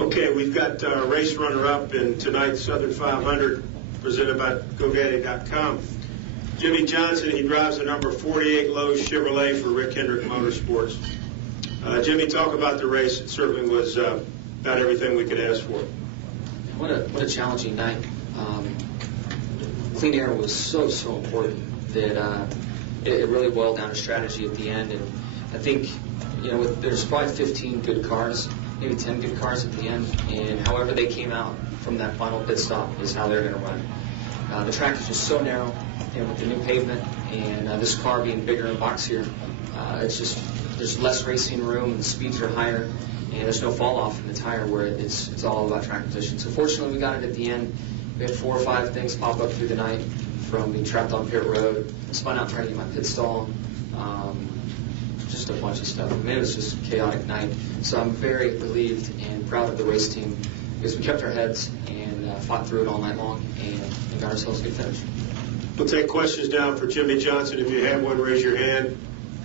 Okay, we've got race runner-up in tonight's Southern 500, presented by GoDaddy.com. Jimmie Johnson, he drives the number 48 Lowe's Chevrolet for Rick Hendrick Motorsports. Jimmie, talk about the race. It certainly was about everything we could ask for. What a challenging night. Clean air was so important that it really boiled down to strategy at the end. And I think, there's probably 15 good cars, maybe 10 good cars at the end, and however they came out from that final pit stop is how they're going to run. The track is just so narrow, and with the new pavement and this car being bigger and boxier, it's just there's less racing room, the speeds are higher, and there's no fall off in the tire where it's all about track position. So fortunately, we got it at the end. We had 4 or 5 things pop up through the night, from being trapped on pit road, spun out trying to get my pit stall, just a bunch of stuff. I mean, it was just a chaotic night. So I'm very relieved and proud of the race team because we kept our heads and fought through it all night long and got ourselves a good finish. We'll take questions now for Jimmie Johnson. If you have one, raise your hand.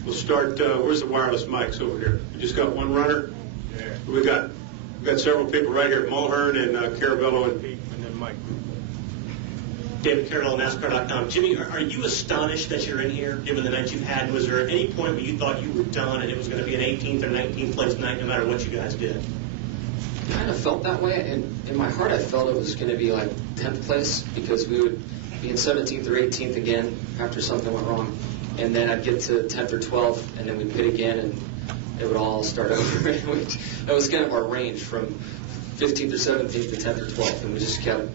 We'll start. Where's the wireless mics over here? We just got one runner. Yeah. We've got several people right here. Mulhern and Caravello and Pete, and then Mike. David Carroll, NASCAR.com. Jimmie, are you astonished that you're in here, given the night you've had? Was there any point where you thought you were done and it was going to be an 18th or 19th place night no matter what you guys did? I kind of felt that way, and in my heart I felt it was going to be like 10th place because we would be in 17th or 18th again after something went wrong, and then I'd get to 10th or 12th, and then we'd pit again, and it would all start over. That was kind of our range from 15th or 17th to 10th or 12th, and we just kept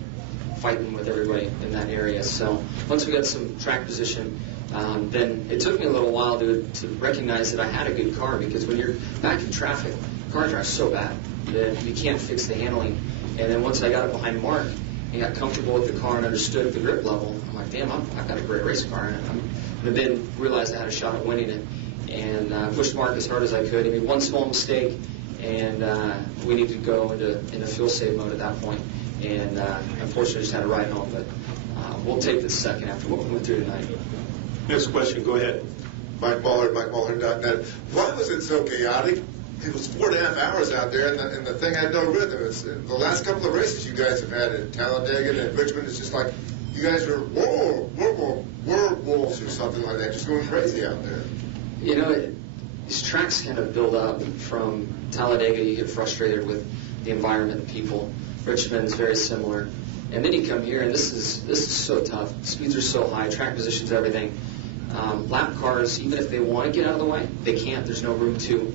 fighting with everybody in that area. So once we got some track position, then it took me a little while to recognize that I had a good car, because when you're back in traffic, car drives so bad that you can't fix the handling. And then once I got it behind Mark and got comfortable with the car and understood the grip level, I'm like, damn, I've got a great race car. And then realized I had a shot at winning it, and pushed Mark as hard as I could. I mean, one small mistake, and we needed to go into fuel save mode at that point. And unfortunately, just had to ride home. But we'll take this second after what we went through tonight. Next question, go ahead. Mike Muller, MikeMuller.net. Why was it so chaotic? It was 4.5 hours out there, and the thing had no rhythm. It's, the last couple of races you guys have had at Talladega and Richmond, it's just like you guys were werewolves or something like that, just going crazy out there. These tracks kind of build up. From Talladega, you get frustrated with the environment, the people. Richmond's very similar. And then you come here, and this is so tough. Speeds are so high, track positions, everything. Lap cars, even if they want to get out of the way, they can't. There's no room to.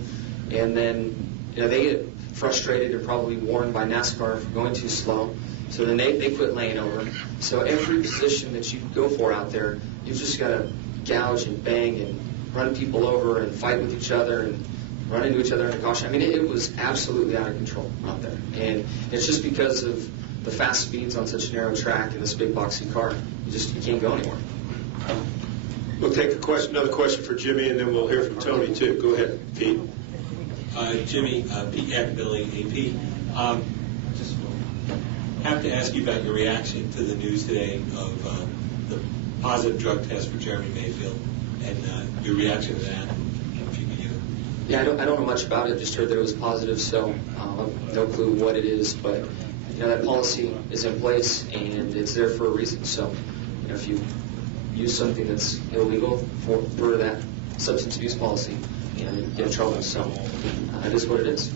And then they get frustrated and probably warned by NASCAR for going too slow. So then they quit laying over. So every position that you go for out there, you've just got to gouge and bang and run people over and fight with each other and run into each other under caution. I mean, it was absolutely out of control out there. And it's just because of the fast speeds on such a narrow track and this big boxy car, you can't go anywhere. We'll take another question for Jimmie, and then we'll hear from Tony, too. Go ahead, Pete. Jimmie, Pete Yacobilli, AP. Just have to ask you about your reaction to the news today of the positive drug test for Jeremy Mayfield, and your reaction to that. Yeah, I don't know much about it. Just heard that it was positive, so no clue what it is. But that policy is in place, and it's there for a reason. So if you use something that's illegal for that substance abuse policy, you get in trouble. So it is what it is.